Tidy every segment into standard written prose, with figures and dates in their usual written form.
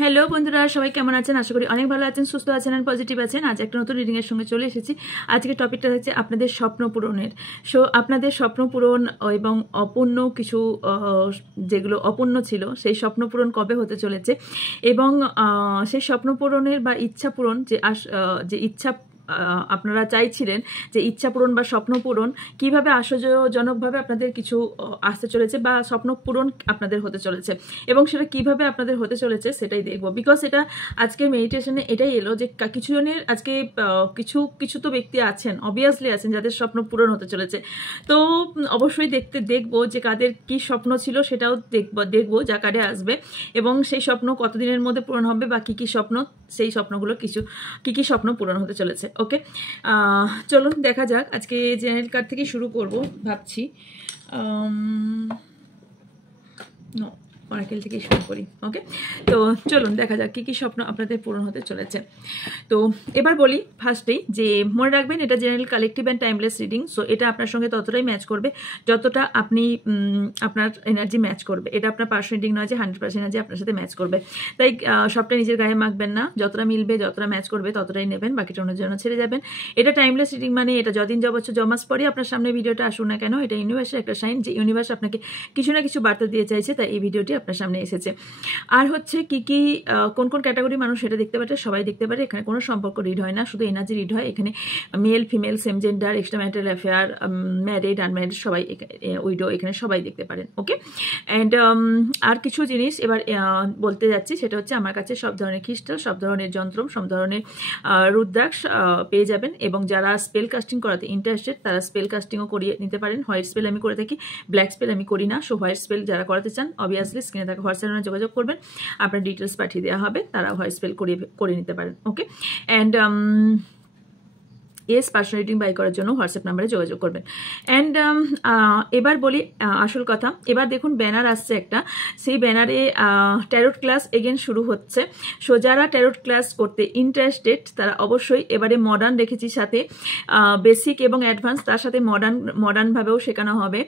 Hello বন্ধুরা, সবাই কেমন আছেন? আশা করি অনেক ভালো আছেন, সুস্থ আছেন আর পজিটিভ আছেন। আজ একটা নতুন রিডিংয়ের সঙ্গে চলে এসেছি। আজকের টপিকটা হচ্ছে আপনাদের স্বপ্ন পূরণের। সো আপনাদের স্বপ্ন পূরণ এবং অপূর্ণ কিছু যেগুলো অপূর্ণ ছিল সেই স্বপ্ন পূরণ কবে হতে চলেছে, এবং সেই স্বপ্ন পূরণের বা ইচ্ছা পূরণ যে ইচ্ছা আপনারা চাইছিলেন, যে ইচ্ছা পূরণ বা স্বপ্ন পূরণ কীভাবে আশ্চর্যজনকভাবে আপনাদের কিছু আসতে চলেছে বা স্বপ্ন পূরণ আপনাদের হতে চলেছে, এবং সেটা কিভাবে আপনাদের হতে চলেছে সেটাই দেখব। বিকজ এটা আজকে মেডিটেশনে এটাই এলো যে কিছু জনের আজকে কিছু তো ব্যক্তি আছেন, অবভিয়াসলি আছেন, যাদের স্বপ্ন পূরণ হতে চলেছে। তো অবশ্যই দেখবো যে কাদের কি স্বপ্ন ছিল সেটাও দেখবো যা কার্ডে আসবে, এবং সেই স্বপ্ন কতদিনের মধ্যে পূরণ হবে বা কী স্বপ্ন, সেই স্বপ্নগুলো কি স্বপ্ন পূরণ হতে চলেছে। ওকে, চলুন দেখা যাক। আজকে জেনারেল কার্ড থেকে শুরু করব ভাবছি। অরাকেল থেকে শুরু করি। ওকে, তো চলুন দেখা যাক কি স্বপ্ন আপনাদের পূরণ হতে চলেছে। তো এবার বলি ফার্স্টেই যে মনে রাখবেন এটা general collective and timeless reading. So এটা আপনার সঙ্গে ততটাই ম্যাচ করবে যতটা আপনি আপনার এনার্জি ম্যাচ করবে। এটা আপনার পার্সোনাল রিডিং নয় যে 100% এনার্জি আপনার সাথে ম্যাচ করবে, তাই সবটা নিজের গায়ে মাখবেন না। যতটা মিলবে, যতটা ম্যাচ করবে ততটাই নেবেন, বাকিটা অন্য জন্য ছেড়ে যাবেন। এটা টাইমলেস রিডিং, মানে এটা যদিন যবছর জমাস পরে আপনার সামনে ভিডিওটা আসুন না কেন, এটা ইউনিভার্সের একটা সাইন যে ইউনিভার্স আপনাকে কিছু না কিছু বার্তা দিয়ে চাইছে, তাই এই ভিডিওটি আপনার সামনে এসেছে। আর হচ্ছে কোন ক্যাটাগরি মানুষ সেটা দেখতে পারে, সবাই দেখতে পারে। এখানে কোনো সম্পর্ক রিড হয় না, শুধু এনার্জি রিড হয়। এখানে male, female, same gender, extra marital affair, married, unmarried, সবাই, উইডো, এখানে সবাই দেখতে পারেন। ওকে, অ্যান্ড আর কিছু জিনিস এবার বলতে যাচ্ছি, সেটা হচ্ছে আমার কাছে সব ধরনের খ্রিস্টাল, সব ধরনের যন্ত্র, সব ধরনের রুদ্রাক্ষ পেয়ে যাবেন, এবং যারা স্পেল কাস্টিং করাতে ইন্টারেস্টেড তারা স্পেল কাস্টিংও করিয়ে নিতে পারেন। হোয়াইট স্পেল আমি করে থাকি, ব্ল্যাক স্পেল আমি করি না। সো হোয়াইট স্পেল যারা করাতে চান অবভিয়াসলি স্ক্রিনে থাকা হোয়াটসঅ্যাপে যোগাযোগ করবেন, আপনার ডিটেলস পাঠিয়ে দেওয়া হবে, তারা হোয়াইট স্পেল করে নিতে পারেন। ওকে, অ্যান্ড পার্সোনাল রিডিং বাই করার জন্য হোয়াটসঅ্যাপ নাম্বারে যোগাযোগ করবেন। অ্যান্ড এবার বলি আসল কথা। এবার দেখুন ব্যানার আসছে একটা, সেই ব্যানারে ট্যারোট ক্লাস এগেন শুরু হচ্ছে। সো যারা ট্যারোট ক্লাস করতে ইন্টারেস্টেড তারা অবশ্যই, এবারে মডার্ন রেখেছি সাথে, বেসিক এবং অ্যাডভান্স, তার সাথে মডার্নভাবেও শেখানো হবে।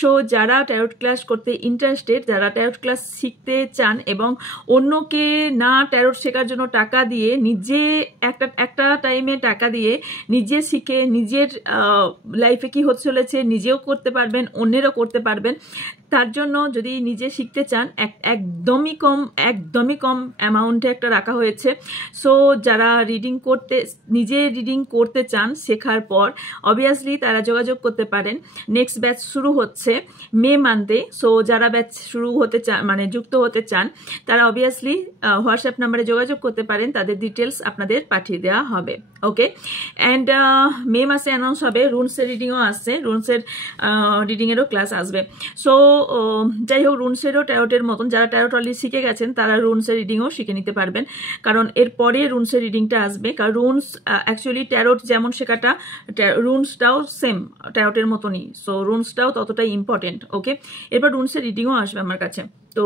সো যারা ট্যারোট ক্লাস করতে ইন্টারেস্টেড, যারা ট্যারোট ক্লাস শিখতে চান এবং অন্যকে না ট্যারোট শেখার জন্য টাকা দিয়ে, নিজে একটা টাইমে টাকা দিয়ে নিজে শিখে নিজের লাইফে কি হতে চলেছে নিজেও করতে পারবেন, অন্যেরও করতে পারবেন, তার জন্য যদি নিজে শিখতে চান একদমই কম অ্যামাউন্টে একটা রাখা হয়েছে। সো যারা নিজে রিডিং করতে চান শেখার পর, অবভিয়াসলি তারা যোগাযোগ করতে পারেন। নেক্সট ব্যাচ শুরু হচ্ছে মে মান্থে। সো যারা ব্যাচ শুরু হতে চান, মানে যুক্ত হতে চান, তারা অবভিয়াসলি হোয়াটসঅ্যাপ নাম্বারে যোগাযোগ করতে পারেন, তাদের ডিটেলস আপনাদের পাঠিয়ে দেওয়া হবে। ওকে, অ্যান্ড মে মাসে অ্যানাউন্স হবে রুনসের রিডিংও আসছে, রুনসের রিডিংয়েরও ক্লাস আসবে। সো যাই হোক, রুনসেরও ট্যারোটের মতন যারা ট্যারোট অলরেডি শিখে গেছেন তারা রুনসের রিডিংও শিখে নিতে পারবেন, কারণ এরপরে রুনসের রিডিংটা আসবে। কারণ রুনস অ্যাকচুয়ালি ট্যারোট যেমন শেখাটা, রুনসটাও সেম ট্যারোটের মতনই। সো রুনসটাও ততটাই ইম্পর্টেন্ট। ওকে, এবার রুনসের রিডিংও আসবে আমার কাছে। তো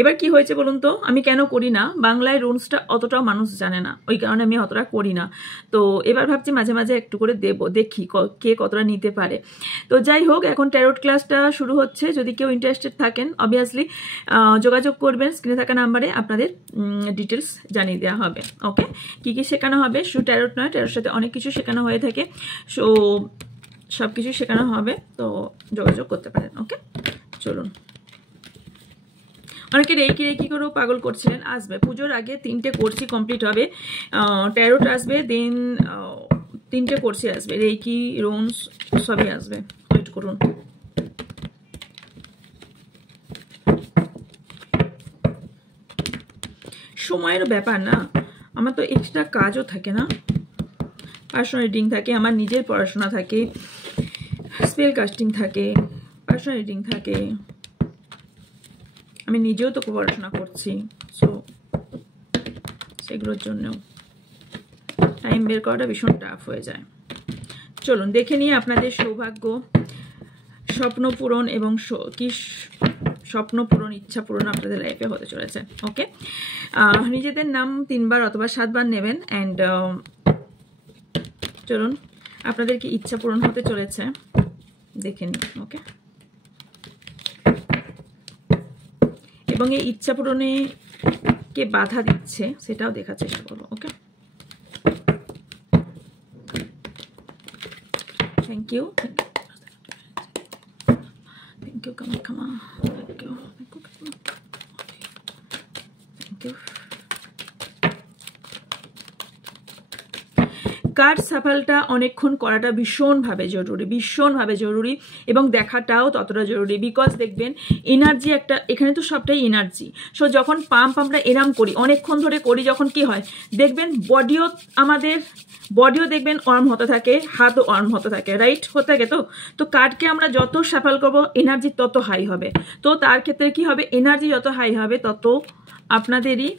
এবার কি হয়েছে বলুন তো, আমি কেন করি না, বাংলায় রুনসটা অতটাও মানুষ জানে না, ওই কারণে আমি অতটা করি না। তো এবার ভাবছি মাঝে মাঝে একটু করে দেখি কে কতটা নিতে পারে। তো যাই হোক, এখন ট্যারোট ক্লাসটা শুরু হচ্ছে। যদি কেউ ইন্টারেস্টেড থাকেন অবভিয়াসলি যোগাযোগ করবেন, স্ক্রিনে থাকা নাম্বারে আপনাদের ডিটেলস জানিয়ে দেওয়া হবে। ওকে, কি শেখানো হবে, শুধু ট্যারোট নয়, ট্যারোর সাথে অনেক কিছু শেখানো হয়ে থাকে। সো সব কিছু শেখানো হবে, তো যোগাযোগ করতে পারেন। ওকে, চলুন। অনেকে রেকি করেও পাগল করছিলেন, আসবে পুজোর আগে 3টে কোর্সই কমপ্লিট হবে। ট্যারোট আসবে, দেন 3টে কোর্সই আসবে, রেকি, রুনস সবই আসবে। ওয়েট করুন। সময়েরও ব্যাপার না, আমার তো এক্সট্রা কাজও থাকে না, পার্সোনাল রিডিং থাকে, আমার নিজের পড়াশোনা থাকে, স্পেল কাস্টিং থাকে, পার্সোনাল রিডিং থাকে, আমি নিজেও তো পড়াশোনা করছি। সো সেগুলোর জন্যও টাইম বের করাটা ভীষণ টাফ হয়ে যায়। চলুন দেখে নিয়ে আপনাদের সৌভাগ্য, স্বপ্ন পূরণ এবং স্বপ্ন পূরণ, ইচ্ছা পূরণ আপনাদের লাইফে হতে চলেছে। ওকে, নিজেদের নাম 3বার অথবা 7বার নেবেন। অ্যান্ড চলুন আপনাদের কি ইচ্ছা পূরণ হতে চলেছে দেখে নিন। ওকে, এবং এই ইচ্ছা পূরণে কে বাধা দিচ্ছে সেটাও দেখার চেষ্টা করবো। Okay, thank you, thank you, come on, thank you, thank you. Card সাফালটা অনেকক্ষণ করাটা ভীষণভাবে জরুরি এবং দেখাটাও ততটা জরুরি। বিকজ দেখবেন এনার্জি একটা, এখানে তো সবটাই এনার্জি। সো যখন পাম্প আমরা এরাম করি, অনেকক্ষণ ধরে করি, যখন কি হয় দেখবেন বডিও দেখবেন ওয়ার্ম হতে থাকে, হাতও ওয়ার্ম হতে থাকে, রাইট হতে থাকে। তো কার্ডকে আমরা যত সাফাল করবো এনার্জি তত হাই হবে। তো তার ক্ষেত্রে কি হবে, এনার্জি যত হাই হবে তত আপনাদেরই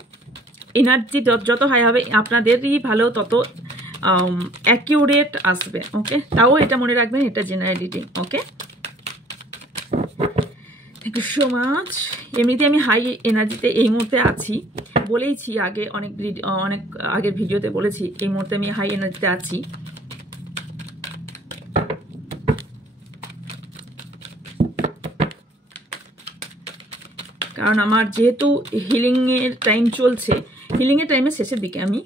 যত হাই হবে আপনাদেরই ভালো, তত অ্যাকিউরেট আসবে। ওকে, তাও এটা মনে রাখবেন, এটা general reading. Okay, thank you so much. এমনিতে আমি হাই এনার্জিতে এই মুহূর্তে আছি, বলেইছি আগে, অনেক আগের ভিডিওতে বলেছি এই মুহূর্তে আমি হাই এনার্জিতে আছি। কারণ আমার যেহেতু হিলিংয়ের টাইম চলছে, হিলিংয়ের টাইমের শেষের দিকে আমি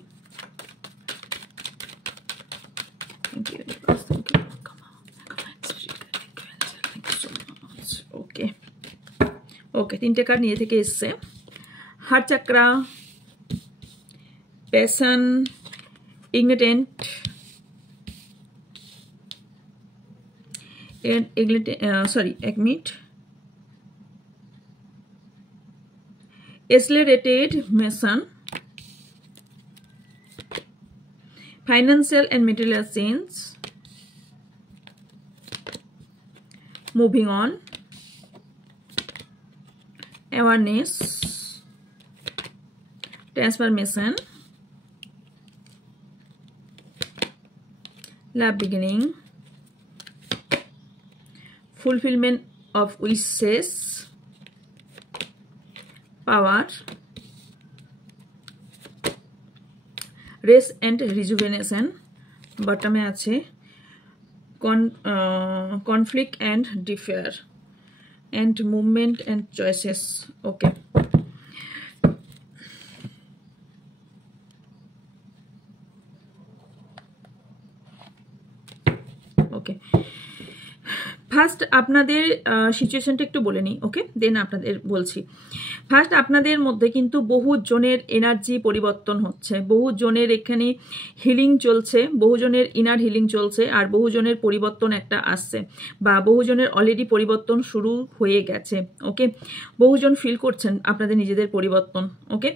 ওকে 3টে কার্ড নিজে থেকে এসছে। হার্ট চাকরা, প্যাশন, ইগনিটেন্ট, এক minute, accelerated mission, financial and material sense, moving on, awareness, transformation, love beginning, fulfillment of wishes, power, rest and rejuvenation, bottom e ache conflict and defer, and movement and choices. Okay, okay, first আপনাদের সিচুয়েশনটা একটু বলে নিই। ওকে, দেন আপনাদের বলছি। First আপনাদের মধ্যে কিন্তু বহু জনের এনার্জি পরিবর্তন হচ্ছে, বহু জনের এখানে হিলিং চলছে, বহুজনের ইনার হিলিং চলছে, আর বহুজনের পরিবর্তন একটা আসছে, বা বহুজনের অলরেডি পরিবর্তন শুরু হয়ে গেছে। ওকে, বহুজন ফিল করছেন আপনাদের নিজেদের পরিবর্তন। ওকে,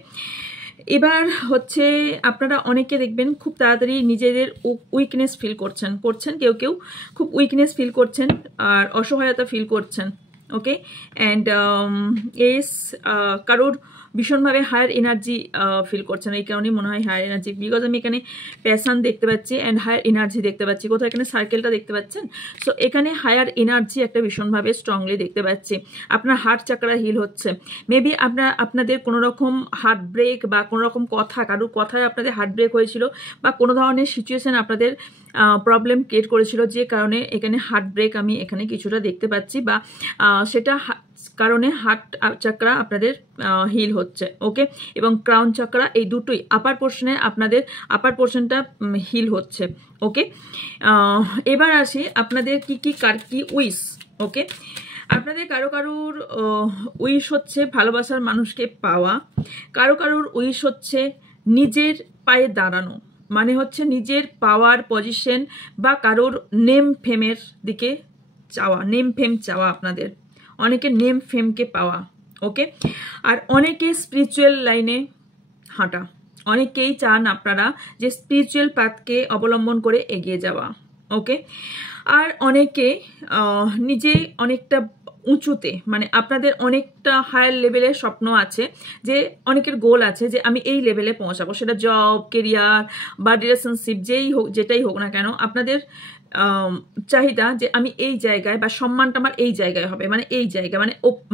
এবার হচ্ছে আপনারা অনেকে দেখবেন খুব তাড়াতাড়ি নিজেদের উইকনেস ফিল করছেন, কেউ খুব উইকনেস ফিল করছেন আর অসহায়তা ফিল করছেন। ওকে, অ্যান্ড কারোর ভীষণভাবে হায়ার এনার্জি ফিল করছেন, এই কারণেই মনে হয় হায়ার এনার্জি, বিকজ আমি এখানে প্যাশন দেখতে পাচ্ছি অ্যান্ড হায়ার এনার্জি দেখতে পাচ্ছি। কোথাও এখানে সার্কেলটা দেখতে পাচ্ছেন, সো এখানে হায়ার এনার্জি একটা ভীষণভাবে স্ট্রংলি দেখতে পাচ্ছি। আপনার হার্ট চাকরা হিল হচ্ছে, মেবি আপনাদের কোনো রকম হার্ট ব্রেক বা কোনো রকম কারোর কথায় আপনাদের হার্ট ব্রেক হয়েছিল, বা কোনো ধরনের সিচুয়েশন আপনাদের প্রবলেম ক্রিয়েট করেছিল, যে কারণে এখানে হার্ট ব্রেক আমি এখানে কিছুটা দেখতে পাচ্ছি, বা সেটা কারণে হার্ট চাকরা আপনাদের হিল হচ্ছে। ওকে, এবং ক্রাউন চাকরা, এই দুটোই আপার পোর্শনে আপনাদের আপার পোর্শনটা হিল হচ্ছে। ওকে, এবার আসি আপনাদের কি উইশ। ওকে, আপনাদের কারোর উইশ হচ্ছে ভালোবাসার মানুষকে পাওয়া, কারোর উইশ হচ্ছে নিজের পায়ে দাঁড়ানো, মানে হচ্ছে নিজের পাওয়ার পজিশন বা কারোর নেম ফেমের দিকে চাওয়া, নেম ফেম চাওয়া, আপনাদের অনেকের নেম ফেমকে পাওয়া। ওকে, আর অনেকে স্পিরিচুয়াল লাইনে হাঁটা, অনেকেই চান আপনারা যে স্পিরিচুয়াল পাথকে অবলম্বন করে এগিয়ে যাওয়া। ওকে, আর অনেকে নিজে অনেকটা উঁচুতে, মানে আপনাদের অনেকটা হায়ার লেভেলের স্বপ্ন আছে, যে অনেকের গোল আছে যে আমি এই লেভেলে পৌঁছাবো, সেটা জব, কেরিয়ার বা রিলেশনশিপ যেটাই হোক না কেন, আপনাদের চাহিদা যে আমি এই জায়গায়, বা সম্মানটা আমার এই জায়গায় হবে, মানে এই জায়গায়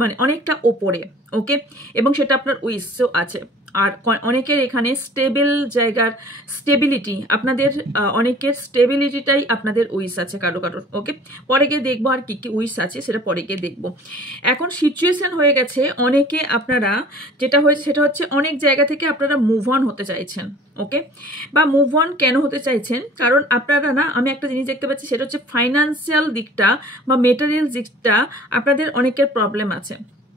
মানে অনেকটা ওপরে। ওকে, এবং সেটা আপনার উইশও আছে। আর অনেকের এখানে স্টেবল জায়গার স্টেবিলিটি, আপনাদের অনেকের স্টেবিলিটিটাই আপনাদের উইস আছে কারো কারোর। ওকে, পরে গিয়ে দেখবো আর কি কি উইস আছে, সেটা পরে গিয়ে দেখবো। এখন সিচুয়েশন হয়ে গেছে অনেকে, আপনারা যেটা হয়েছে সেটা হচ্ছে অনেক জায়গা থেকে আপনারা মুভ অন হতে চাইছেন। ওকে, বা মুভ অন কেন হতে চাইছেন? কারণ আপনারা না, আমি একটা জিনিস দেখতে পাচ্ছি, সেটা হচ্ছে ফাইন্যান্সিয়াল দিকটা বা মেটেরিয়াল দিকটা আপনাদের অনেকের প্রবলেম আছে,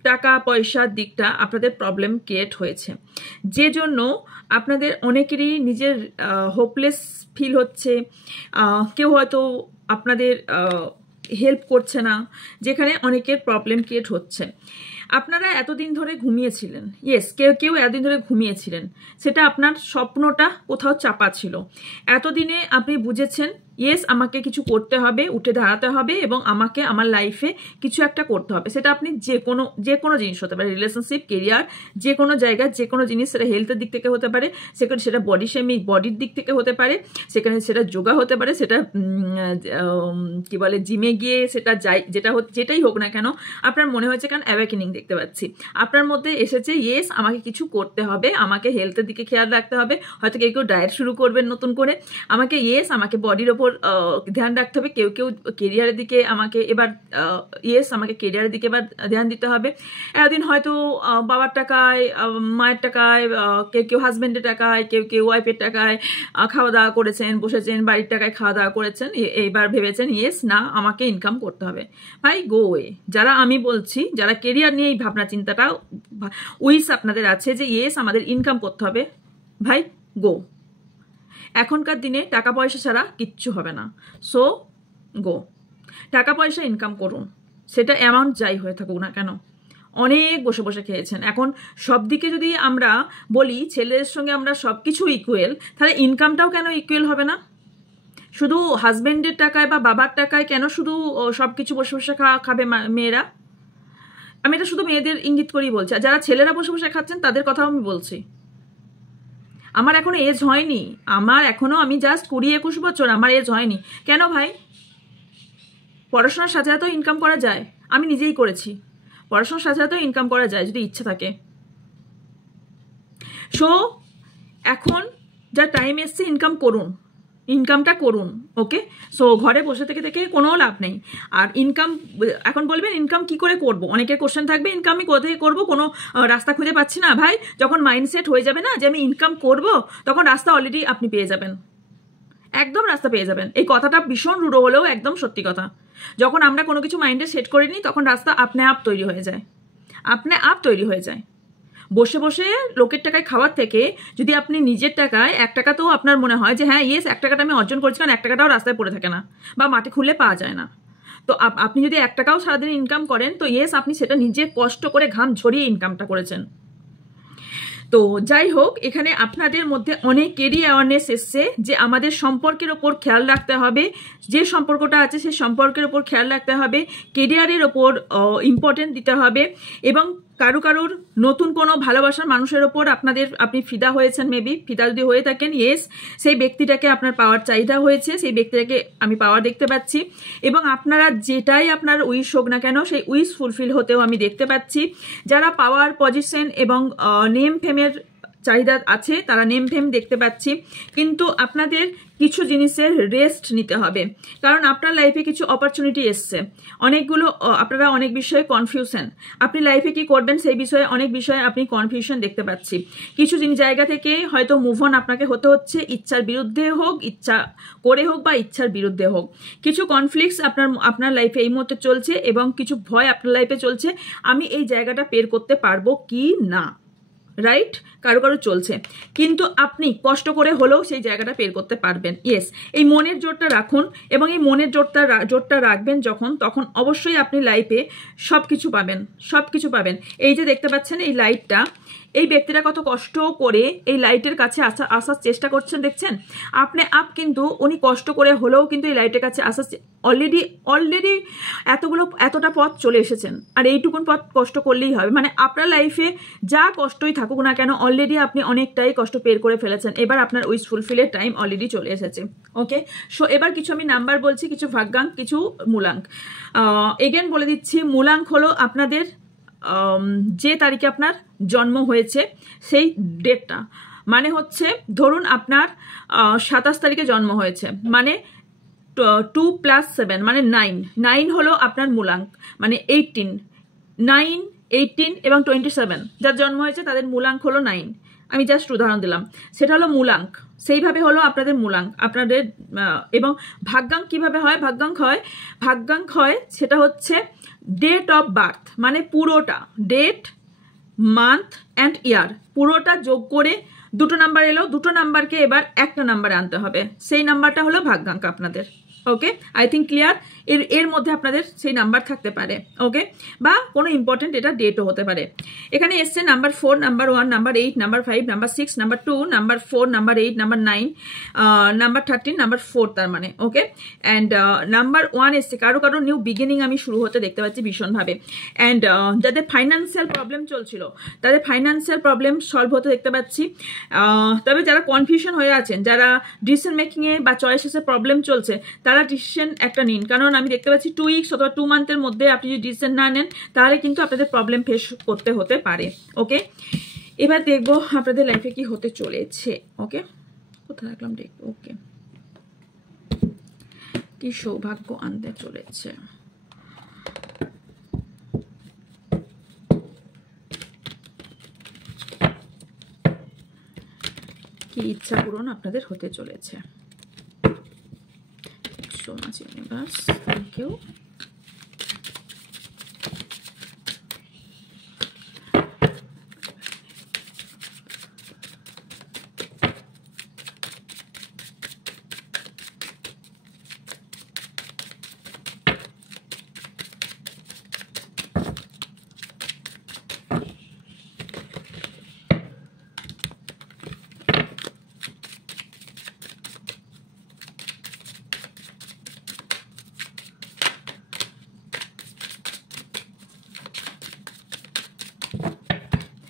টাকা পয়সার দিকটা আপনাদের প্রবলেম ক্রিয়েট হয়েছে, যে জন্য আপনাদের অনেকেরই নিজের হোপলেস ফিল হচ্ছে। কেউ হয়তো আপনাদের হেল্প করছে না, যেখানে অনেকের প্রবলেম ক্রিয়েট হচ্ছে। আপনারা এতদিন ধরে ঘুমিয়েছিলেন, ইয়েস, কেউ এতদিন ধরে ঘুমিয়েছিলেন, সেটা আপনার স্বপ্নটা কোথাও চাপা ছিল। এতদিনে আপনি বুঝেছেন ইয়েস আমাকে কিছু করতে হবে, উঠে দাঁড়াতে হবে এবং আমাকে আমার লাইফে কিছু একটা করতে হবে। সেটা আপনি যে কোনো জিনিস হতে পারে, রিলেশনশিপ, কেরিয়ার, যে কোনো জায়গায় যে কোনো জিনিস, সেটা হেলথের দিক থেকে হতে পারে, সেটা বডির দিক থেকে হতে পারে, সেটা যোগা হতে পারে, সেটা কি বলে জিমে গিয়ে সেটা যেটাই হোক না কেন, আপনার মনে হয়েছে কারণ অ্যাওয়েকেনিং দেখতে পাচ্ছি আপনার মধ্যে এসেছে, ইয়েস আমাকে কিছু করতে হবে, আমাকে হেলথের দিকে খেয়াল রাখতে হবে। হয়তো কেউ ডায়েট শুরু করবেন নতুন করে, আমাকে বডির ওপর ধ্যান রাখতে হবে। কেউ কেরিয়ারের দিকে আমাকে এবার ধ্যান দিতে হবে। এতদিন হয়তো বাবার টাকায়, মায়ের টাকায়, কেউ হাজবেন্ডের টাকায়, কেউ ওয়াইফের টাকায় খাওয়া দাওয়া করেছেন, বসেছেন, বাড়ির টাকায় খাওয়া দাওয়া করেছেন। এইবার ভেবেছেন ইয়েস না আমাকে ইনকাম করতে হবে। ভাই গো ওয়ে। যারা আমি বলছি, যারা কেরিয়ার নিয়ে এই ভাবনা চিন্তাটা উইস আপনাদের আছে যে ইয়েস আমাদের ইনকাম করতে হবে, ভাই গো। এখনকার দিনে টাকা পয়সা ছাড়া কিচ্ছু হবে না। সো গো, টাকা পয়সা ইনকাম করুন, সেটা অ্যামাউন্ট যাই হয়ে থাকুক না কেন। অনেক বসে বসে খেয়েছেন। এখন সব দিকে যদি আমরা বলি ছেলেদের সঙ্গে আমরা সব কিছু ইকুয়াল, তাহলে ইনকামটাও কেন ইকুয়াল হবে না? শুধু হাজবেন্ডের টাকায় বা বাবার টাকায় কেন শুধু সব কিছু বসে বসে খাবে মেয়েরা? আমি এটা শুধু মেয়েদের ইঙ্গিত করেই বলছি, আর যারা ছেলেরা বসে বসে খাচ্ছেন তাদের কথাও আমি বলছি। আমার এখনো এজ হয়নি, আমি জাস্ট 20-21 বছর, আমার এজ হয়নি। কেন ভাই? পড়াশোনার সাথে সাথেও ইনকাম করা যায়, আমি নিজেই করেছি। পড়াশোনার সাথে সাথেও ইনকাম করা যায় যদি ইচ্ছে থাকে। সো এখন যা টাইম এসছে ইনকামটা করুন। ওকে, সো ঘরে বসে থেকে কোনো লাভ নেই। আর এখন বলবেন ইনকাম কি করে করব, অনেকের কোশ্চেন থাকবে ইনকামই কোথায় করব, কোনো রাস্তা খুঁজে পাচ্ছি না। ভাই যখন মাইন্ডসেট হয়ে যাবে না যে আমি ইনকাম করব, তখন রাস্তা অলরেডি আপনি পেয়ে যাবেন, একদম রাস্তা পেয়ে যাবেন। এই কথাটা ভীষণ রূঢ় হলেও একদম সত্যি কথা। যখন আমরা কোনো কিছু মাইন্ডে সেট করে নিই, তখন রাস্তা আপনি আপ তৈরি হয়ে যায়। বসে বসে লোকের টাকায় খাওয়ার থেকে যদি আপনি নিজের টাকায় 1 টাকাতেও আপনার মনে হয় যে হ্যাঁ ইয়েস 1 টাকাটা আমি অর্জন করছি, কারণ 1 টাকাটাও রাস্তায় পড়ে থাকে না বা মাটি খুলে পাওয়া যায় না। তো আপনি যদি 1 টাকাও সারাদিন ইনকাম করেন, তো ইয়েস আপনি সেটা নিজে কষ্ট করে ঘাম ঝরিয়ে ইনকামটা করেছেন। তো যাই হোক, এখানে আপনাদের মধ্যে অনেকেরই অ্যাওয়ারনেস এসছে যে আমাদের সম্পর্কের ওপর খেয়াল রাখতে হবে, যে সম্পর্কটা আছে সেই সম্পর্কের ওপর খেয়াল রাখতে হবে, কেরিয়ারের ওপর ইম্পর্টেন্ট দিতে হবে, এবং কারোর নতুন কোনো ভালোবাসার মানুষের ওপর আপনি ফিদা হয়েছেন, মেবি ফিদা যদি হয়ে থাকেন, ইয়েস সেই ব্যক্তিটাকে আপনার পাওয়ার চাহিদা হয়েছে, সেই ব্যক্তিটাকে আমি পাওয়ার দেখতে পাচ্ছি, এবং আপনারা যেটাই আপনার উইশ হোক না কেন সেই উইশ ফুলফিল হতেও আমি দেখতে পাচ্ছি। যারা পাওয়ার, পজিশন এবং নেম ফেমের চাহিদা আছে তারা নেম ফেম দেখতে পাচ্ছি, কিন্তু আপনাদের কিছু জিনিসের রেস্ট নিতে হবে, কারণ আপনার লাইফে কিছু অপরচুনিটি এসছে, আপনারা অনেক বিষয়ে কনফিউশন, আপনি লাইফে কি করবেন সেই বিষয়ে অনেক বিষয়ে আপনি কনফিউশন দেখতে পাচ্ছি। কিছু জায়গা থেকে হয়তো মুভ অন আপনাকে হতে হচ্ছে, ইচ্ছার বিরুদ্ধে হোক, ইচ্ছা করে হোক বা ইচ্ছার বিরুদ্ধে হোক। কিছু কনফ্লিক্টস আপনার লাইফে এই মুহূর্তে চলছে এবং কিছু ভয় আপনার লাইফে চলছে, আমি এই জায়গাটা পের করতে পারবো কি না, রাইট? কারো চলছে, কিন্তু আপনি কষ্ট করে হলেও সেই জায়গাটা পের করতে পারবেন। ইয়েস, এই মনের জোরটা রাখুন, এবং এই মনের জোরটা রাখবেন তখন অবশ্যই আপনি লাইফে সবকিছু পাবেন। এই যে দেখতে পাচ্ছেন এই লাইটটা, এই ব্যক্তিরা কত কষ্ট করে এই লাইটের কাছে আসার চেষ্টা করছেন, দেখছেন? কিন্তু উনি কষ্ট করে হলেও কিন্তু এই লাইটের কাছে অলরেডি এতটা পথ চলে এসেছেন, আর এইটুকুন পথ কষ্ট করলেই হবে। মানে আপনার লাইফে যা কষ্টই থাকুক না কেন, অলরেডি আপনি অনেকটাই কষ্ট পের করে ফেলেছেন, এবার আপনার উইশ ফুলফিলের টাইম অলরেডি চলে এসেছে। ওকে, সো এবার কিছু আমি নাম্বার বলছি, কিছু ভাগ্যাঙ্ক, কিছু মূলাঙ্ক। এগেন বলে দিচ্ছি, মূলাঙ্ক হলো আপনাদের যে তারিখে আপনার জন্ম হয়েছে সেই ডেটটা, মানে হচ্ছে ধরুন আপনার 27 তারিখে জন্ম হয়েছে, মানে 2 + 7 মানে 9, 9 হলো আপনার মূলাঙ্ক, মানে 18, 9, 18 এবং 27 যার জন্ম হয়েছে তাদের মূলাঙ্ক হলো 9। আমি জাস্ট উদাহরণ দিলাম, সেটা হলো মূলাঙ্ক। সেইভাবে হলো আপনাদের মূলাঙ্ক আপনাদের। এবং ভাগ্যাঙ্ক কিভাবে হয়? ভাগ্যাঙ্ক হয় সেটা হচ্ছে ডেট অফ বার্থ, মানে পুরোটা ডেট, মান্থ অ্যান্ড ইয়ার পুরোটা যোগ করে 2টো নাম্বার এলো, 2টো নাম্বারকে এবার একটা নাম্বারে আনতে হবে, সেই নাম্বারটা হলো ভাগ্যাঙ্ক আপনাদের। ওকে, আই থিঙ্ক ক্লিয়ার। এর মধ্যে আপনাদের সেই নাম্বার থাকতে পারে, ওকে, বা কোনো ইম্পর্টেন্ট এটা ডেটও হতে পারে। এখানে এসছে number 4, number 1, number 8, number 5, number 6, number 2, number 4, number 8, number 9, number 13, number 4, তার মানে ওকে। অ্যান্ড নাম্বার 1 এসছে কারো নিউ বিগিনিং আমি শুরু হতে দেখতে পাচ্ছি ভীষণভাবে। অ্যান্ড যাদের ফাইন্যান্সিয়াল প্রবলেম চলছিল তাদের ফাইন্যান্সিয়াল প্রবলেম সলভ হতে দেখতে পাচ্ছি। তবে যারা কনফিউশন হয়ে আছেন, যারা ডিসিশন মেকিংয়ে বা চয়েসেসে প্রবলেম চলছে, তারা ডিসিশন একটা নিন, কারণ আমি দেখতে পাচ্ছি 2 উইকস অথবা 2 মান্থের মধ্যে আপনি যদি ডিসিশন না নেন তাহলে কিন্তু আপনাদের প্রবলেম ফেস করতে হতে পারে। ওকে, এবার দেখবো আপনাদের লাইফে কি হতে চলেছে। ওকে, কোথায় রাখলাম দেখবো। ওকে, কি সৌভাগ্য আনতে চলেছে। কি ইচ্ছা পূরণ আপনাদের হতে চলেছে। So much universe, thank you.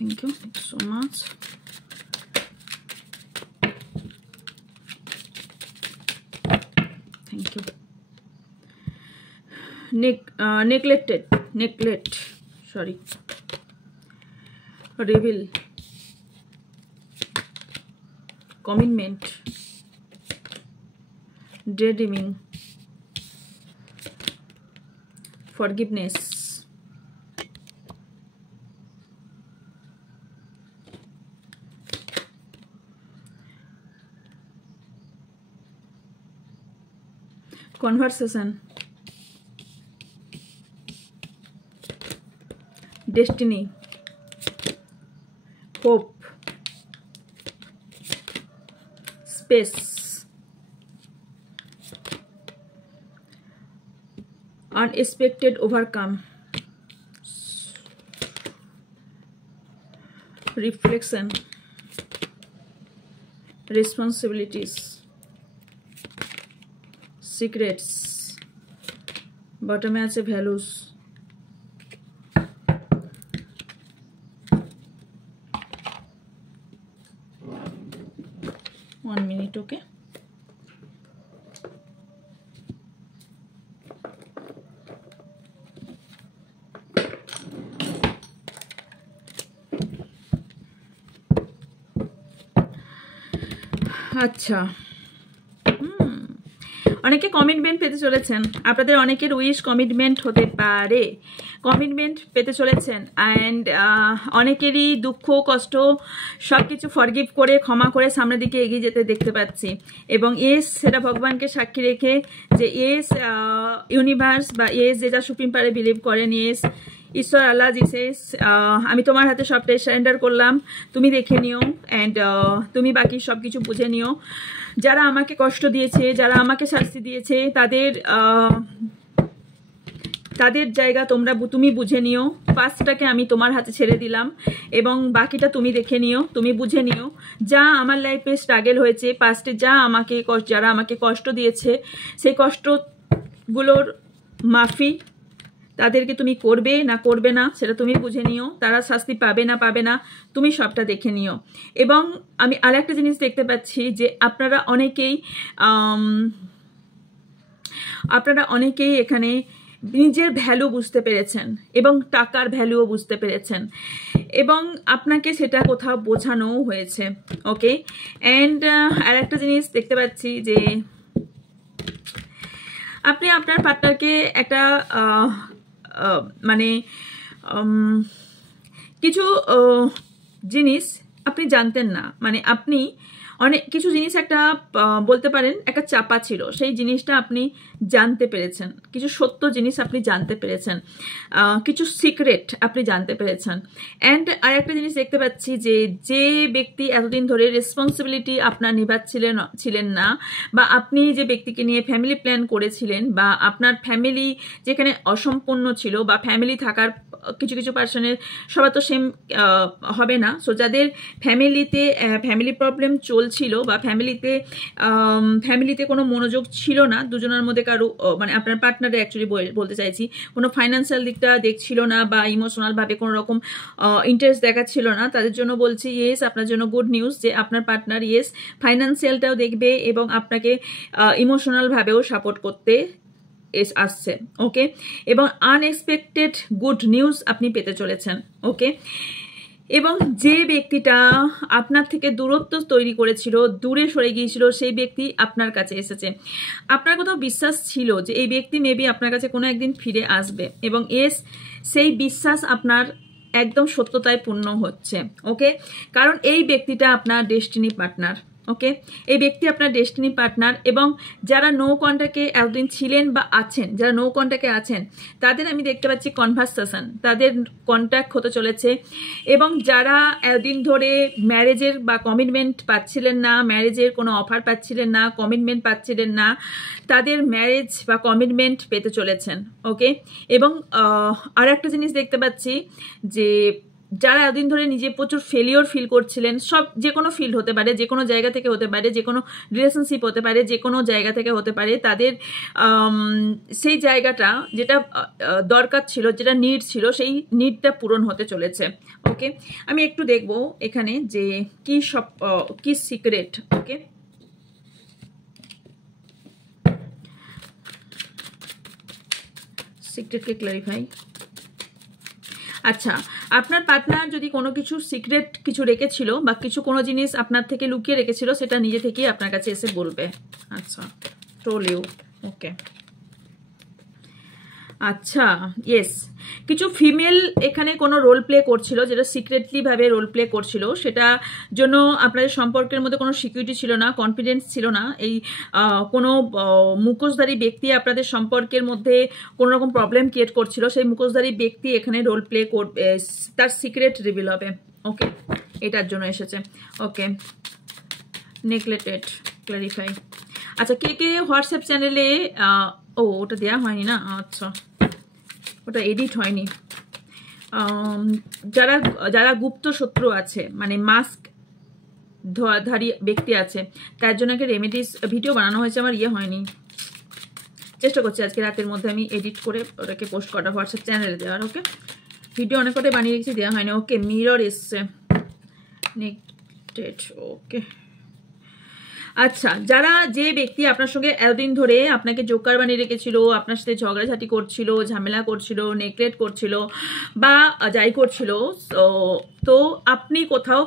Thank you so much. Thank you. Neglect. Sorry. Reveal. Commitment. Redeeming. Forgiveness. Conversation, destiny, hope, space, unexpected overcome, reflection, responsibilities, secrets, বটমে আছে ভ্যালুস, 1 minute. ওকে, আচ্ছা, অনেকে কমিটমেন্ট পেতে চলেছেন, আপনাদের অনেকের উইশ কমিটমেন্ট হতে পারে, কমিটমেন্ট পেতে চলেছেন। অ্যান্ড অনেকেরই দুঃখ কষ্ট সব কিছু ফরগিভ করে ক্ষমা করে সামনের দিকে এগিয়ে যেতে দেখতে পাচ্ছি। এবং সেটা ভগবানকে সাক্ষী রেখে যে ইউনিভার্স বা যে যা সুপ্রিম পারে বিলিভ করেন, ঈশ্বর আল্লাহ জিসাস, আমি তোমার হাতে সবটাই সারেন্ডার করলাম, তুমি দেখে নিও অ্যান্ড তুমি বাকি সব কিছু বুঝে নিও। যারা আমাকে কষ্ট দিয়েছে, যারা আমাকে শাস্তি দিয়েছে, তাদের জায়গা তুমি বুঝে নিও। পাস্টটাকে আমি তোমার হাতে ছেড়ে দিলাম এবং বাকিটা তুমি দেখে নিও, তুমি বুঝে নিও। যা আমার লাইফে স্ট্রাগল হয়েছে পাস্টে, যারা আমাকে কষ্ট দিয়েছে, সেই কষ্টগুলোর মাফি তাদেরকে তুমি করবে না সেটা তুমি বুঝে নিও। তারা শাস্তি পাবে না তুমি সবটা দেখে নিও। এবং আমি আরেকটা জিনিস দেখতে পাচ্ছি যে আপনারা অনেকেই এখানে নিজের ভ্যালু বুঝতে পেরেছেন এবং টাকার ভ্যালুও বুঝতে পেরেছেন এবং আপনাকে সেটা কোথাও বোঝানোও হয়েছে। ওকে, অ্যান্ড আর একটা জিনিস দেখতে পাচ্ছি যে আপনি আপনার পার্টনারকে একটা মানে কিছু জিনিস আপনি জানতেন না, মানে আপনি অনেক কিছু জিনিস একটা বলতে পারেন একটা চাপা ছিল, সেই জিনিসটা আপনি জানতে পেরেছেন, কিছু সত্য জিনিস আপনি জানতে পেরেছেন, কিছু সিক্রেট আপনি জানতে পেরেছেন। অ্যান্ড আর একটা জিনিস দেখতে পাচ্ছি যে যে ব্যক্তি এতদিন ধরে রেসপন্সিবিলিটি আপনার ছিলেন না, বা আপনি যে ব্যক্তিকে নিয়ে ফ্যামিলি প্ল্যান করেছিলেন, বা আপনার ফ্যামিলি যেখানে অসম্পূর্ণ ছিল, বা ফ্যামিলি থাকার কিছু কিছু পার্সনের সবার তো সেম হবে না, সো যাদের ফ্যামিলিতে ফ্যামিলি প্রবলেম চলছিল, বা ফ্যামিলিতে কোনো মনোযোগ ছিল না দুজনের মধ্যে কারো, মানে আপনার পার্টনারে অ্যাকচুয়ালি বলতে চাইছি, কোনো ফাইন্যান্সিয়াল দিকটা দেখছিল না বা ইমোশনালভাবে কোনো রকম ইন্টারেস্ট দেখাচ্ছিল না, তাদের জন্য বলছি ইয়েস, আপনার জন্য গুড নিউজ যে আপনার পার্টনার ইয়েস ফাইন্যান্সিয়ালটাও দেখবে এবং আপনাকে ইমোশনালভাবেও সাপোর্ট করতে আসছে। ওকে, এবং আনএক্সপেক্টেড গুড নিউজ আপনি পেতে চলেছেন। ওকে, এবং যে ব্যক্তিটা আপনার থেকে দূরত্ব তৈরি করেছিল, দূরে সরে গিয়েছিল, সেই ব্যক্তি আপনার কাছে এসেছে। আপনার কোথাও বিশ্বাস ছিল যে এই ব্যক্তি মেবি আপনার কাছে কোনো একদিন ফিরে আসবে, এবং সেই বিশ্বাস আপনার একদম সত্যতায় পূর্ণ হচ্ছে। ওকে, কারণ এই ব্যক্তিটা আপনার ডেস্টিনি পার্টনার। ওকে, এই ব্যক্তি আপনার ডেস্টিনি পার্টনার, এবং যারা নো কন্ট্যাক্টে এতদিন ছিলেন বা আছেন, যারা নো কন্ট্যাক্টে আছেন, তাদের আমি দেখতে পাচ্ছি কনভারসেশন, তাদের কন্ট্যাক্ট হতে চলেছে। এবং যারা এতদিন ধরে ম্যারেজের বা কমিটমেন্ট পাচ্ছিলেন না, ম্যারেজের কোনো অফার পাচ্ছিলেন না, কমিটমেন্ট পাচ্ছিলেন না, তাদের ম্যারেজ বা কমিটমেন্ট পেতে চলেছেন। ওকে, এবং আর একটা জিনিস দেখতে পাচ্ছি যে যারা এতদিন ধরে নিজে প্রচুর ফেলিওর ফিল করছিলেন, সব যে কোনো ফিল্ড হতে পারে, যে কোনো জায়গা থেকে হতে পারে, যে কোনো রিলেশনশিপ হতে পারে, যে কোনো জায়গা থেকে হতে পারে, তাদের সেই জায়গাটা যেটা দরকার ছিল, যেটা নিড ছিল, সেই নিডটা পূরণ হতে চলেছে। ওকে, আমি একটু দেখবো এখানে যে কি সিক্রেট। ওকে, সিক্রেটকে ক্লারিফাই। আচ্ছা, আপনার পার্টনার যদি কোনো কিছু সিক্রেট কিছু রেখেছিল বা কোনো জিনিস আপনার থেকে লুকিয়ে রেখেছিল, সেটা নিজে থেকেই আপনার কাছে এসে বলবে। আচ্ছা, টোল ইউ। ওকে, আচ্ছা, ইয়েস, কিছু ফিমেল এখানে কোনো রোল প্লে করছিল, যেটা সিক্রেটলি ভাবে রোল প্লে করছিল, সেটা জন্য আপনাদের সম্পর্কের মধ্যে কোনো সিকিউরিটি ছিল না, কনফিডেন্স ছিল না। এই কোনো মুখোশধারী ব্যক্তি আপনাদের সম্পর্কের মধ্যে কোনো রকম প্রবলেম ক্রিয়েট করছিল, সেই মুখোশধারী ব্যক্তি এখানে রোল প্লে করবে, তার সিক্রেট রিভিল হবে। ওকে, এটার জন্য এসেছে। ওকে, নেগলেক্টেড, ক্লারিফাই। আচ্ছা, কে কে হোয়াটসঅ্যাপ চ্যানেলে, ওটা দেওয়া হয়নি না, আচ্ছা ওটা এডিট হয়নি। যারা গুপ্ত শত্রু আছে, মানে মাস্ক ধারী ব্যক্তি আছে, তার জন্য একটা রেমেডিস ভিডিও বানানো হয়েছে, আমার হয়নি, চেষ্টা করছি আজকে রাতের মধ্যে আমি এডিট করে ওটাকে পোস্ট করা হোয়াটসঅ্যাপ চ্যানেলে দেওয়ার। ওকে, ভিডিও অনেক কটাই বানিয়ে রেখেছি, দেওয়া হয়নি। ওকে, মিরর এসছে, নেগলেক্টেড। ওকে, আচ্ছা, যারা যে ব্যক্তি আপনার সঙ্গে এতদিন ধরে আপনাকে জোকার বানিয়ে রেখেছিল, আপনার সাথে ঝগড়াঝাটি করছিল, ঝামেলা করছিল, নেগলেক্ট করছিল, বা যাই করছিল, তো আপনি কোথাও,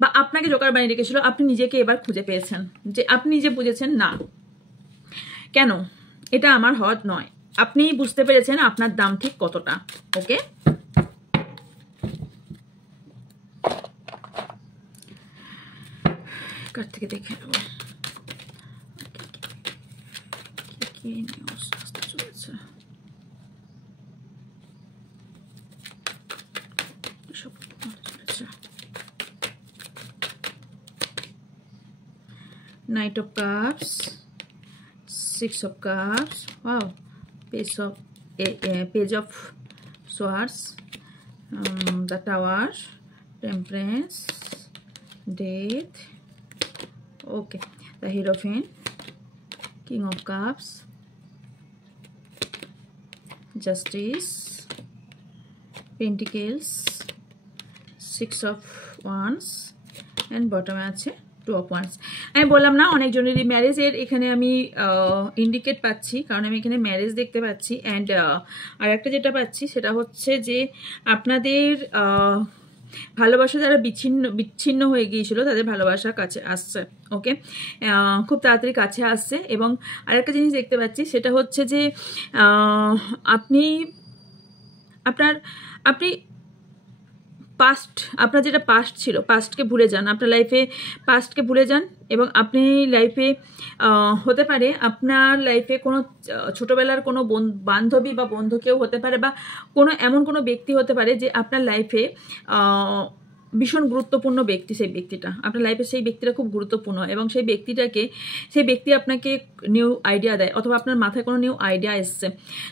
বা আপনাকে জোকার বানিয়ে রেখেছিল, আপনি নিজেকে এবার খুঁজে পেয়েছেন, যে আপনি নিজে বুঝেছেন না, কেন এটা আমার হদ নয়, আপনি বুঝতে পেরেছেন আপনার দাম ঠিক কতটা। ওকে, কার থেকে দেখে নেব কি নিউজ আসতে চলেছে। Knight of Cups, Six of Cups, wow, Page of Swords, the Tower, Temperance, Death. Okay, the Hierophant, King of Cups, Justice, Pentacles, Six of Wands, and bottom আছে টু অফ ওয়ান্স। আমি বললাম না অনেকজনেরই ম্যারেজের এখানে আমি indicate পাচ্ছি, কারণ আমি এখানে ম্যারেজ দেখতে পাচ্ছি। অ্যান্ড আর একটা যেটা পাচ্ছি সেটা হচ্ছে যে আপনাদের ভালোবাসা যারা বিচ্ছিন্ন হয়ে গিয়েছিল তাদের ভালোবাসার কাছে আসছে। ওকে, খুব তাড়াতাড়ি কাছে আসছে। এবং আরেকটা জিনিস দেখতে পাচ্ছি সেটা হচ্ছে যে আপনি আপনার যেটা পাস্ট ছিল, পাস্টকে ভুলে যান, আপনার লাইফে পাস্টকে ভুলে যান। এবং আপনি লাইফে হতে পারে আপনার লাইফে কোনো ছোটোবেলার কোনো বান্ধবী বা বন্ধু কেউ হতে পারে, বা এমন কোনো ব্যক্তি হতে পারে যে আপনার লাইফে ভীষণ গুরুত্বপূর্ণ ব্যক্তি। সেই ব্যক্তিটা আপনার লাইফে, সেই ব্যক্তিটা খুব গুরুত্বপূর্ণ, এবং সেই ব্যক্তি আপনাকে নিউ আইডিয়া দেয়, অথবা আপনার মাথায় কোনো নিউ আইডিয়া এসছে।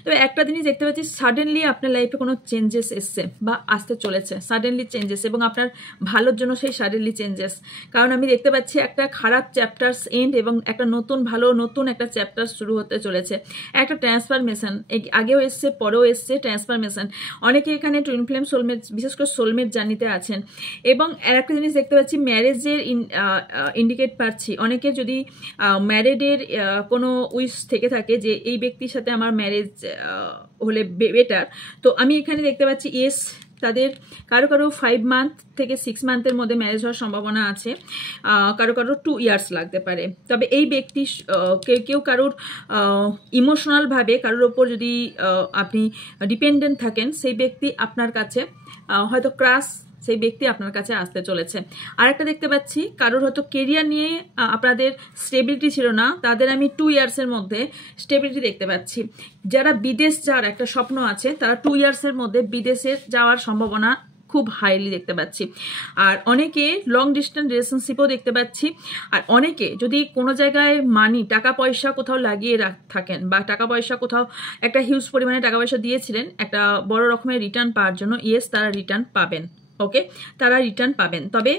তবে একটা জিনিস দেখতে পাচ্ছি, সাডেনলি আপনার লাইফে কোনো চেঞ্জেস এসছে বা আসতে চলেছে, সাডেনলি চেঞ্জেস, এবং আপনার ভালোর জন্য সেই সাডেনলি চেঞ্জেস। কারণ আমি দেখতে পাচ্ছি একটা খারাপ চ্যাপ্টার্স এন্ড এবং একটা নতুন একটা চ্যাপ্টার শুরু হতে চলেছে, একটা ট্রান্সফরমেশন। আগেও এসছে, পরেও এসছে ট্রান্সফরমেশন। অনেকে এখানে টুইন ফ্লেম সোলমেট, বিশেষ করে সোলমেট জার্নিতে আছেন। এবং আর একটা জিনিস দেখতে পাচ্ছি, ম্যারেজের ইন্ডিকেট পাচ্ছি। অনেকে যদি ম্যারেডের কোনো উইশ থেকে থাকে যে এই ব্যক্তির সাথে আমার ম্যারেজ হলে বেটার, তো আমি এখানে দেখতে পাচ্ছি ইয়েস, তাদের কারো 5 মান্থ থেকে 6 মান্থের মধ্যে ম্যারেজ হওয়ার সম্ভাবনা আছে, কারো 2 ইয়ার্স লাগতে পারে। তবে এই ব্যক্তি কেউ কারোর ইমোশনালভাবে কারোর ওপর যদি আপনি ডিপেন্ডেন্ট থাকেন, সেই ব্যক্তি আপনার কাছে হয়তো ক্রাশ, সেই ব্যক্তি আপনার কাছে আসতে চলেছে। আরেকটা দেখতে পাচ্ছি, কারোর হয়তো কেরিয়ার নিয়ে আপনাদের স্টেবিলিটি ছিল না, তাদের আমি 2 ইয়ার্সের মধ্যে স্টেবিলিটি দেখতে পাচ্ছি। যারা বিদেশ যাওয়ার একটা স্বপ্ন আছে, তারা 2 ইয়ার্সের মধ্যে বিদেশে যাওয়ার সম্ভাবনা খুব হাইলি দেখতে পাচ্ছি। আর অনেকে লং ডিস্টেন্স রিলেশনশিপও দেখতে পাচ্ছি। আর অনেকে যদি কোনো জায়গায় টাকা পয়সা কোথাও লাগিয়ে থাকেন, বা টাকা পয়সা কোথাও একটা হিউজ পরিমাণে টাকা পয়সা দিয়েছিলেন একটা বড় রকমের রিটার্ন পাওয়ার জন্য, ইয়েস, তারা রিটার্ন পাবেন। ওকে, তারা রিটার্ন পাবেন। তবে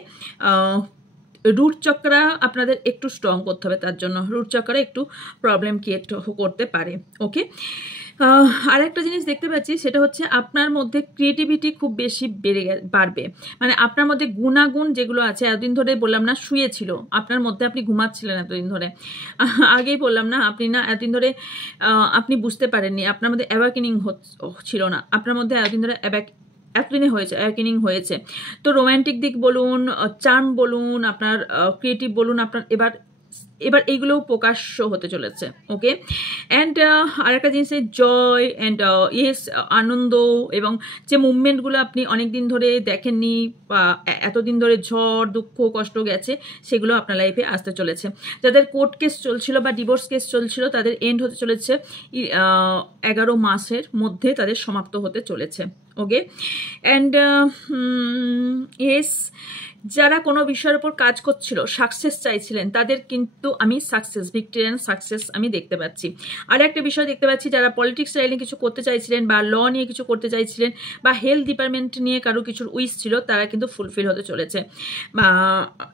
রুট চক্রা আপনাদের একটু স্ট্রং করতে হবে, তার জন্য রুট চক্রা একটু প্রবলেম ক্রিয়েট করতে পারে। ওকে, আর একটা জিনিস দেখতে পাচ্ছি, সেটা হচ্ছে আপনার মধ্যে ক্রিয়েটিভিটি খুব বেশি বাড়বে। মানে আপনার মধ্যে গুণাগুণ যেগুলো আছে, এতদিন ধরে বললাম না শুয়েছিল আপনার মধ্যে, আপনি ঘুমাচ্ছিলেন এতদিন ধরে, আগেই বললাম না আপনি এতদিন ধরে আপনি বুঝতে পারেননি, আপনার মধ্যে অ্যাওয়াকেনিং ছিল না, আপনার মধ্যে এতদিন ধরে এতদিনে হয়েছে অ্যাওয়াকেনিং হয়েছে। তো রোম্যান্টিক দিক বলুন, চার্ম বলুন, আপনার ক্রিয়েটিভ বলুন, আপনার এবার এইগুলোও প্রকাশ্য হতে চলেছে। ওকে, অ্যান্ড আরেকটা জিনিস, জয় অ্যান্ড ইয়েস, আনন্দ, এবং যে মুভমেন্টগুলো আপনি অনেকদিন ধরে দেখেননি, বা এতদিন ধরে ঝড় দুঃখ কষ্ট গেছে, সেগুলো আপনার লাইফে আসতে চলেছে। যাদের কোর্ট কেস চলছিল বা ডিভোর্স কেস চলছিল, তাদের এন্ড হতে চলেছে 11 মাসের মধ্যে, তাদের সমাপ্ত হতে চলেছে। ওকে, অ্যান্ড ইয়েস, যারা কোনো বিষয়ের উপর কাজ করছিল, সাকসেস চাইছিলেন, তাদের কিন্তু আমি সাকসেস, ভিক্টোরিয়ান সাকসেস আমি দেখতে পাচ্ছি। আর একটা বিষয় দেখতে পাচ্ছি, যারা পলিটিক্স লাইনে কিছু করতে চাইছিলেন, বা ল নিয়ে কিছু করতে চাইছিলেন, বা হেলথ ডিপার্টমেন্ট নিয়ে কারো কিছুর উইশ ছিল, তারা কিন্তু ফুলফিল হতে চলেছে। বা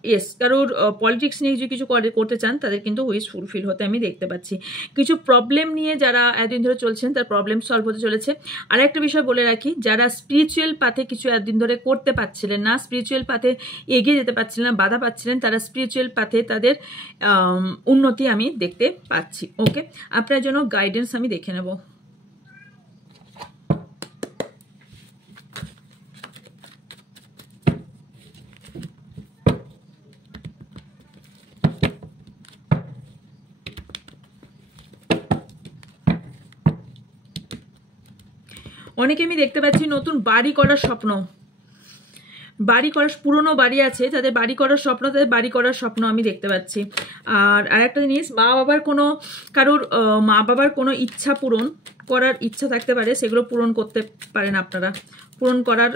ইয়েস, কারোর পলিটিক্স নিয়ে কিছু করতে চান, তাদের কিন্তু উইশ ফুলফিল হতে আমি দেখতে পাচ্ছি। কিছু প্রবলেম নিয়ে যারা এতদিন ধরে চলছেন, তার প্রবলেম সলভ হতে চলেছে। আর একটা বিষয় বলে রাখি, যারা স্পিরিচুয়াল পাথে কিছু এতদিন ধরে করতে পারছিলেন না, স্পিরিচুয়াল পাথে এগিয়ে যেতে পারছিলেন না, বাধা পাচ্ছিলেন, তারা স্পিরিচুয়াল পাথে তাদের উন্নতি আমি দেখতে পাচ্ছি। ওকে, আপনার জন্য গাইডেন্স আমি দেখে নেব। অনেকে আমি দেখতে পাচ্ছি নতুন বাড়ি করার স্বপ্ন, পুরনো বাড়ি আছে, যাদের বাড়ি করার স্বপ্ন, তাদের বাড়ি করার স্বপ্ন আমি দেখতে পাচ্ছি। আর আরেকটা জিনিস, কারোর মা বাবার কোনো ইচ্ছা পূরণ করার ইচ্ছা থাকতে পারে, সেগুলো পূরণ করতে পারেন আপনারা, পূরণ করার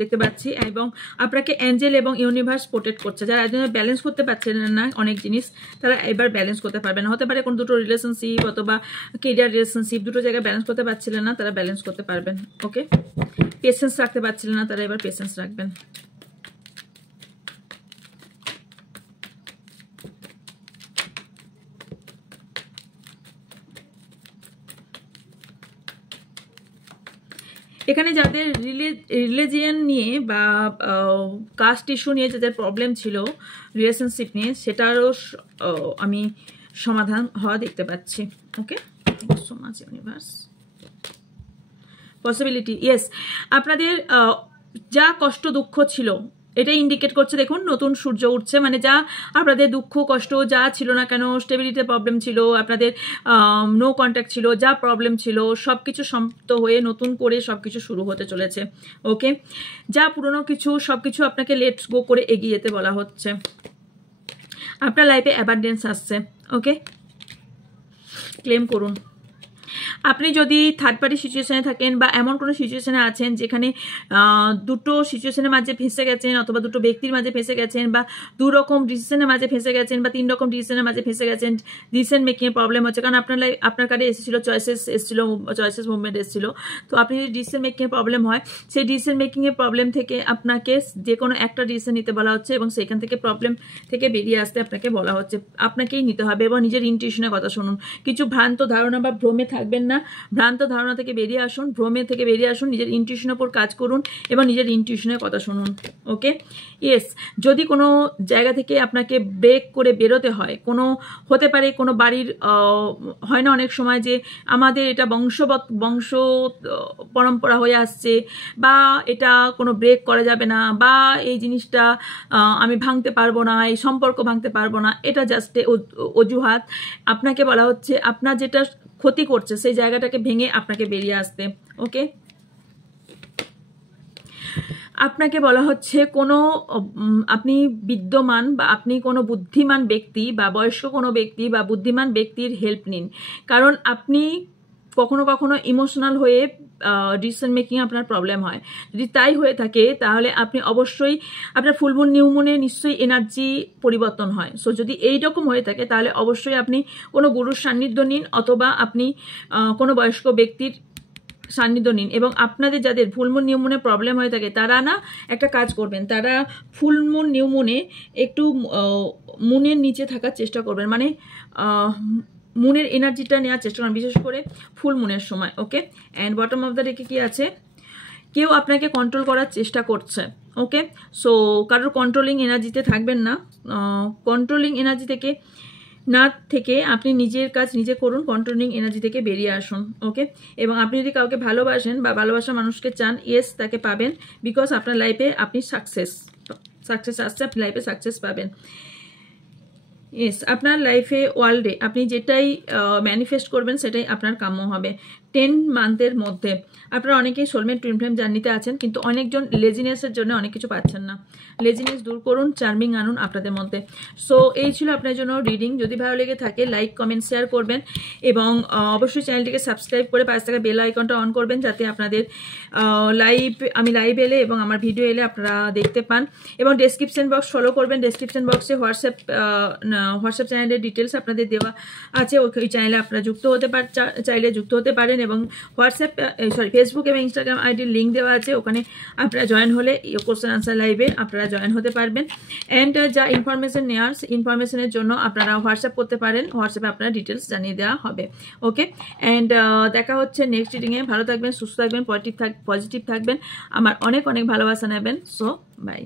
দেখতে পাচ্ছি। এবং আপনাকে অ্যাঞ্জেল এবং ইউনিভার্স প্রোটেক্ট করছে। যারা একজন ব্যালেন্স করতে পারছিলেন না অনেক জিনিস, তারা এবার ব্যালেন্স করতে পারবেন। হতে পারে কোন দুটো রিলেশনশিপ অথবা কেরিয়ার রিলেশনশিপ, দুটো জায়গায় ব্যালেন্স করতে পারছিলেন না, তারা ব্যালেন্স করতে পারবেন। ওকে, পেশেন্স রাখতে পারছিলেন না, তারা এবার পেশেন্স রাখবেন। এখানে যাদের রিলিজিয়ান নিয়ে বা কাস্ট ইস্যু নিয়ে যাদের প্রবলেম ছিল রিলেশনশিপ নিয়ে, সেটারও আমি সমাধান হওয়া দেখতে পাচ্ছি। Okay, thank you so much universe. Possibility, yes, আপনাদের যা কষ্ট দুঃখ ছিল এটা ইন্ডিকেট করছে, দেখুন নতুন সূর্য উঠছে, মানে যা আপনাদের দুঃখ কষ্ট যা ছিল না কেন, স্টেবিলিটির প্রবলেম ছিল, আপনাদের নো কন্ট্যাক্ট ছিল, যা প্রবলেম ছিল সব কিছু সমাপ্ত হয়ে নতুন করে সব কিছু শুরু হতে চলেছে। ওকে, যা পুরনো কিছু সব কিছু আপনাকে লেটস গো করে এগিয়ে যেতে বলা হচ্ছে। আপনার লাইফে অ্যাবান্ডেন্স আসছে। ওকে, ক্লেম করুন। আপনি যদি থার্ড পার্টি সিচুয়েশনে থাকেন বা এমন কোনো সিচুয়েশনে আছেন যেখানে দুটো সিচুয়েশনের মাঝে ফেঁসে গেছেন, অথবা দুটো ব্যক্তির মাঝে ফেঁসে গেছেন, বা দু রকম ডিসিশনের মাঝে ফেঁসে গেছেন, বা 3 রকম ডিসিশনের মাঝে ফেঁসে গেছেন, ডিসিশন মেকিংয়ের প্রবলেম হচ্ছে, কারণ আপনার কাছে এসেছিল চয়েসেস মুভমেন্ট এসেছিল। তো আপনি যদি ডিসিশন মেকিংয়ের প্রবলেম হয়, সেই ডিসিশন মেকিংয়ের প্রবলেম থেকে আপনাকে যে কোনো একটা ডিসিশন নিতে বলা হচ্ছে, এবং সেখান থেকে প্রবলেম থেকে বেরিয়ে আসতে আপনাকে বলা হচ্ছে। আপনাকেই নিতে হবে, এবং নিজের ইনটিউশনের কথা শুনুন। কিছু ভ্রান্ত ধারণা বা ভ্রমে থাকবেন না, ভ্রান্ত ধারণা থেকে বেরিয়ে আসুন, ভ্রমে থেকে বেরিয়ে আসুন, নিজের ইনটিউশনের উপর কাজ করুন এবং নিজের ইনটিউশনের কথা শুনুন। ওকে, ইয়েস, যদি কোনো জায়গা থেকে আপনাকে ব্রেক করে বেরোতে হয়, কোনো হতে পারে কোনো বাড়ির হয় না অনেক সময় যে আমাদের এটা বংশ পরম্পরা হয়ে আসছে, বা এটা কোনো ব্রেক করা যাবে না, বা এই জিনিসটা আমি ভাঙতে পারবো না, এই সম্পর্ক ভাঙতে পারবো না, এটা জাস্ট অজুহাত। আপনাকে বলা হচ্ছে আপনার যেটা ক্ষতি করছে সেই জায়গাটাকে ভেঙে আপনাকে বেরিয়ে আসতে। ওকে, আপনাকে বলা হচ্ছে কোনো আপনি বিদ্যমান বা আপনি কোনো বুদ্ধিমান ব্যক্তি বা বয়স্ক কোনো ব্যক্তি বা বুদ্ধিমান ব্যক্তির হেল্প নিন, কারণ আপনি কখনো কখনো ইমোশনাল হয়ে ডিসিশন মেকিং আপনার প্রবলেম হয়। যদি তাই হয়ে থাকে তাহলে আপনি অবশ্যই আপনার ফুলমুন নিউমুনে নিশ্চয়ই এনার্জি পরিবর্তন হয়। সো যদি এইরকম হয়ে থাকে তাহলে অবশ্যই আপনি কোনো গুরুর সান্নিধ্য নিন, অথবা আপনি কোনো বয়স্ক ব্যক্তির সান্নিধ্য নিন। এবং আপনাদের যাদের ফুলমুন নিউমুনে প্রবলেম হয়ে থাকে তারা না একটা কাজ করবেন, তারা ফুলমুন নিউমুনে একটু মুনের নিচে থাকার চেষ্টা করবেন, মানে মুনের এনার্জিটা নেওয়ার চেষ্টা করেন, বিশেষ করে ফুল মুনের সময়। ওকে, অ্যান্ড বটম অফ দ্য ডেকে কি আছে, কেউ আপনাকে কন্ট্রোল করার চেষ্টা করছে। ওকে, সো কারোর কন্ট্রোলিং এনার্জিতে থাকবেন না, কন্ট্রোলিং এনার্জি থেকে আপনি নিজের কাজ নিজে করুন, কন্ট্রোলিং এনার্জি থেকে বেরিয়ে আসুন। ওকে, এবং আপনি যদি কাউকে ভালোবাসেন বা ভালোবাসা মানুষকে চান, ইয়েস তাকে পাবেন, বিকজ আপনার লাইফে আপনি সাকসেস আসছে, আপনি লাইফে সাকসেস পাবেন। ইয়েস, আপনার লাইফে ওয়ার্ল্ডে আপনি যেটাই ম্যানিফেস্ট করবেন সেটাই আপনার কাম্য হবে। 10 মান্থের মধ্যে আপনারা অনেকেই সোলমেট টুইন ফ্লেম জার্নিতে আছেন, কিন্তু অনেকজন লেজিনেসের জন্য অনেক কিছু পাচ্ছেন না। লেজিনেস দূর করুন, চার্মিং আনুন আপনাদের মধ্যে। সো এই ছিল আপনার জন্য রিডিং। যদি ভালো লেগে থাকে লাইক কমেন্ট শেয়ার করবেন, এবং অবশ্যই চ্যানেলটিকে সাবস্ক্রাইব করে পাশে থাকা বেল আইকনটা অন করবেন, যাতে আপনাদের আমি লাইভ এলে এবং আমার ভিডিও এলে আপনারা দেখতে পান। এবং ডেসক্রিপশন বক্স ফলো করবেন, ডেসক্রিপশন বক্সে হোয়াটসঅ্যাপ চ্যানেলের ডিটেলস আপনাদের দেওয়া আছে, ওই চ্যানেলে আপনারা চাইলে যুক্ত হতে পারেন। এবং ফেসবুক এবং ইনস্টাগ্রাম আইডির লিঙ্ক দেওয়া আছে, ওখানে আপনারা জয়েন হলে কোশ্চেন আনসার লাইভে আপনারা জয়েন হতে পারবেন। অ্যান্ড যা ইনফরমেশনের জন্য আপনারা হোয়াটসঅ্যাপ করতে পারেন, হোয়াটসঅ্যাপে আপনারা ডিটেলস জানিয়ে দেওয়া হবে। ওকে, অ্যান্ড দেখা হচ্ছে নেক্সট রিডিংয়ে। ভালো থাকবেন, সুস্থ থাকবেন, পজিটিভ থাকবেন, আমার অনেক অনেক ভালোবাসা নেবেন। So by.